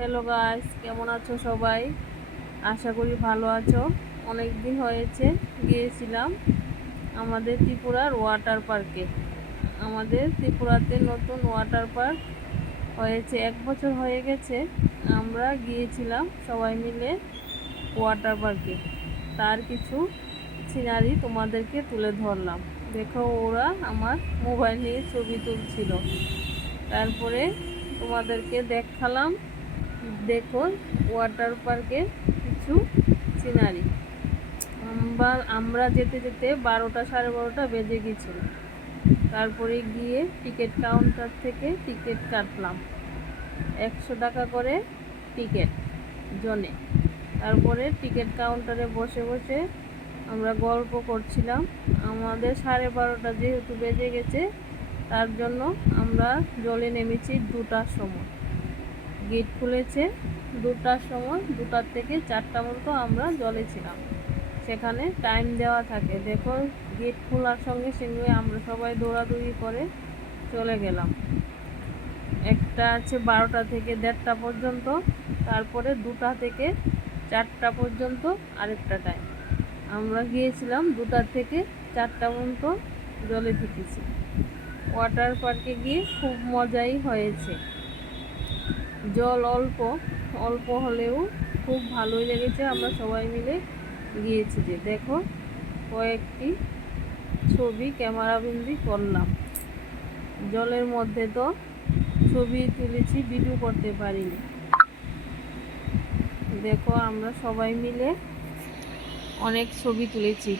Hello guys, কেমন আছো সবাই? আশা করি ভালো আছো। অনেক দিন হয়েছে গিয়েছিলাম আমাদের ত্রিপুরার ওয়াটার পার্কে। আমাদের ত্রিপুরাতে নতুন ওয়াটার পার্ক হয়েছে, 1 বছর হয়ে গেছে। আমরা গিয়েছিলাম সবাই মিলে ওয়াটার পার্কে। তার কিছু সিনারি তোমাদেরকে তুলে ধরলাম। দেখো, ওরা আমার মোবাইল নিয়ে ছবি তুলছিল। তারপরে তোমাদেরকে দেখালাম, দেখো ওয়াটার পার্কের কিছু সিনারি। আমরা যেতে যেতে 12টা 12:30 বেজে গেছিল। তারপরে গিয়ে টিকিট কাউন্টার থেকে টিকিট কাটলাম, 100 টাকা করে টিকিট জনে। তারপরে টিকিট কাউন্টারে বসে বসে আমরা গল্প করছিলাম। আমাদের 12:30 যেহেতু বেজে গেছে, তার জন্য আমরা জলে নেমেছি 2টার সময়। গেট খুলেছে 2টার সময়, 2টার থেকে 4টা মতো আমরা জলে ছিলাম। সেখানে টাইম দেওয়া থাকে। দেখো, গেট খোলার সঙ্গে সঙ্গে আমরা সবাই দৌড়াদৌড়ি করে চলে গেলাম। একটা আছে 12টা থেকে 1:30 পর্যন্ত, তারপরে 2টা থেকে 4টা পর্যন্ত আরেকটা টাইম। আমরা গিয়েছিলাম 2টা থেকে 4টা পর্যন্ত জলে থেকেছি। ওয়াটার পার্কে গিয়ে খুব মজাই হয়েছে। জল অল্প অল্প হলেও খুব ভালোই লেগেছে। আমরা সবাই মিলে গিয়েছি। যে দেখো, কয়েকটি ছবি ক্যামেরাবন্দি করলাম। জলের মধ্যে তো ছবি তুলেছি, ভিডিও করতে পারিনি। দেখো, আমরা সবাই মিলে অনেক ছবি তুলেছি।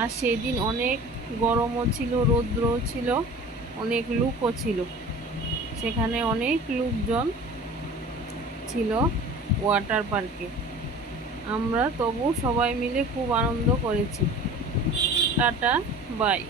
আর সেদিন অনেক গরমও ছিল, রৌদ্রও ছিল, অনেক লোকও ছিল। সেখানে অনেক লোকজন ছিল ওয়াটার পার্কে। আমরা তবু সবাই মিলে খুব আনন্দ করেছি। Tata, by.